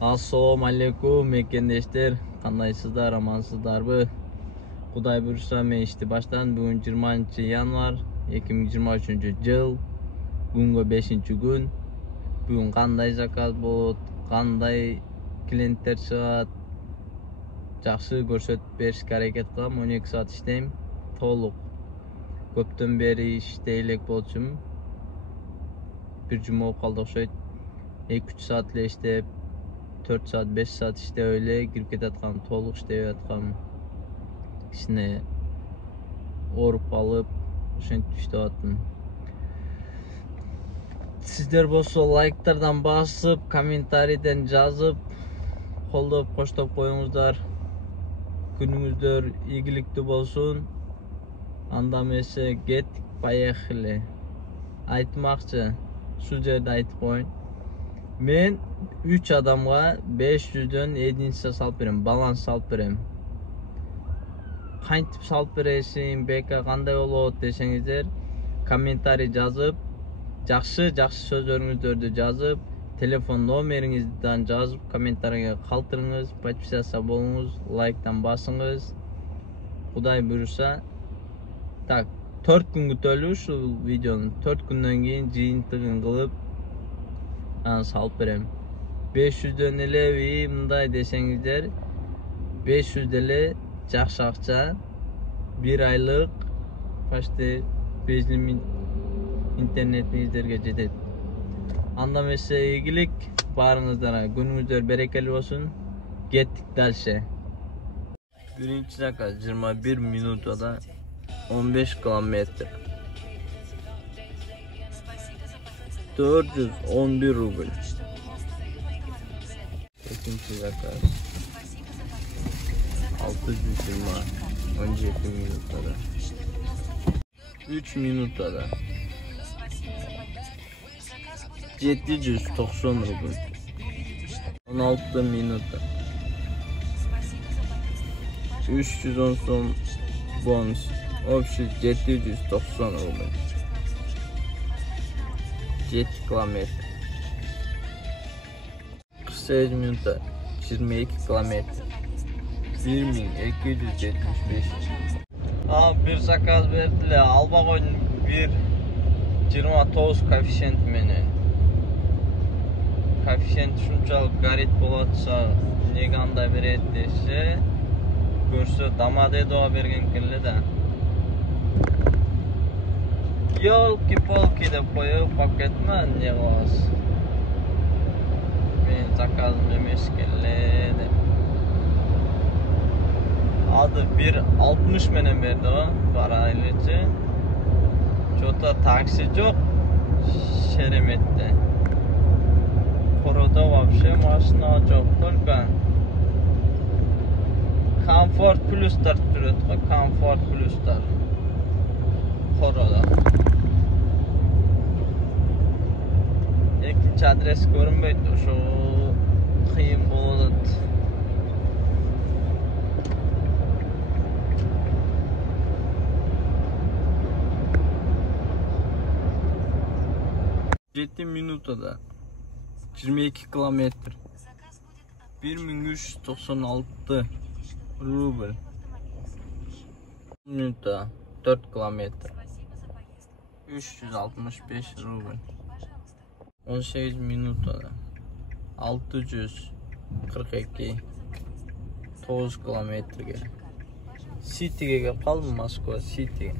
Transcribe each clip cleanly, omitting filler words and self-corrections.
Assalamu alaikum mekendештер. Кандайсыздар, амансыздарбы? Кудай буйруса мен ишти баштан. Бүгүн 20-январ 2023-жыл. Бүгүнгө 5-күн. Бүгүн кандай заказ болот, кандай клиенттер чыгат, жакшы көрсөтүп беришке аракет кылам. 12 саат иштейм. Толук. Көптөн бери иштей элек болчумун. Бир жума болуп калды окшойт. 2-3 саат эле иштеп, 4 saat 5 saat işte öyle girip ketatkan толук иштеп аткам. Кичине оруп алып, ошентип иштеп аттым. Сиздер болсо лайктардан басып, комментарийден жазып, колдоп, коштоп коюңуздар. Күнүңүздөр ийгиликтүү болсун. Анда эмесе кеттик, поехали. Айтмакчы, ушул жерде айтып коеюн. Men 3 adamga 500'den 7'si salып берем, баланс салып берем. Кантип салып бересиң, бека кандай болот десеңиздер, комментарий жазып, жакшы сөздөрүңүздөрдү жазып, телефон номериңизди жазып, комментарийге калтырыңыз, подписаться болуңуз, лайктан басыңыз. Кудай буйруса, так, 4 күн күтөлү ушул видеонун. 4 күндөн кийин жыйынтыгын кылып салып берем. 500'дөн эле мындай десеңиздер, 500 эле жакшы акча, 1 айлык почти безлимит интернетиңиздерге жетет. Анда эмесе ийгилик баарыңыздара, күнүңүздөр берекелүү болсун. Кеттик дальше. Биринчи заказ 21 минутада 15 километр. 411 рубль. İkinci zakaz 620 17 minutada 3 minutada 790 rubl 16 minuta 310 son bonus общий 790 rubl 7 kilometre 48 minuta 22 kilometre 1275. Bir zakaz verdiler. Alba koydum bir 29 koefficient menен. Koefficient şunçalık garit bolatsa nege андай берет десе, көрсө Домодедово берген келе да. Ёлки-полки деп коюп пакетме не кылабыз. Мен заказым эмес келе деп. Ады 1.60 менен берди го, барайлычы. Жота такси жок Шереметте. Короодо вообще машина жок, только Комфорт плюстар жүрөт го, Комфорт плюстар. Короодо. Экинчи адрес көрүнбөйт, ошо кыйын болот. Жети минутада 22 kilometre 1396 rubl. Minuta 4 kilometre 365 rubl. 18 minutada 642 9 kilometrege City'ge gelip kaldım, Moskova City'ge.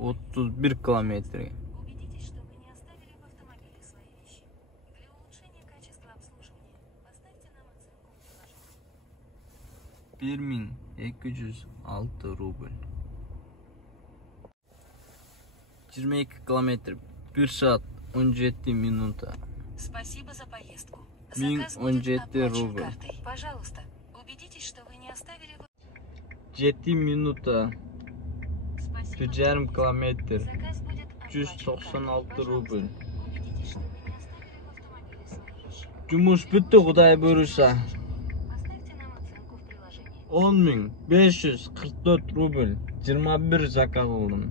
31 kilometre. Убедитесь, что вы не оставили в автомобиле свои вещи. Для улучшения качества обслуживания поставьте нам оценку в приложении. 1206 rubl. 22 kilometre. 1 saat 17 minuta. Спасибо за поездку. Мин Заказ будет 17 оплачен рубль. картой. Пожалуйста, убедитесь, что вы не оставили в... 7 minuta. Спасибо. 1,5 kilometre. Заказ будет оплачен 196 картой. rubl. Пожалуйста, убедитесь, что вы не оставили в автомобиле свои вещи. Jumush bitti Xudoy buyursa. Поставьте нам оценку в приложении. 10.544 rubl. 21 zakaz qildim.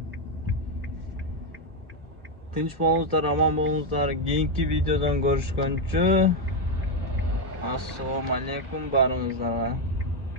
Tinch bo'lingizlar, omon bo'lingizlar. Keyingi videodan ko'rishguncha assalomu alaykum baringizlarga.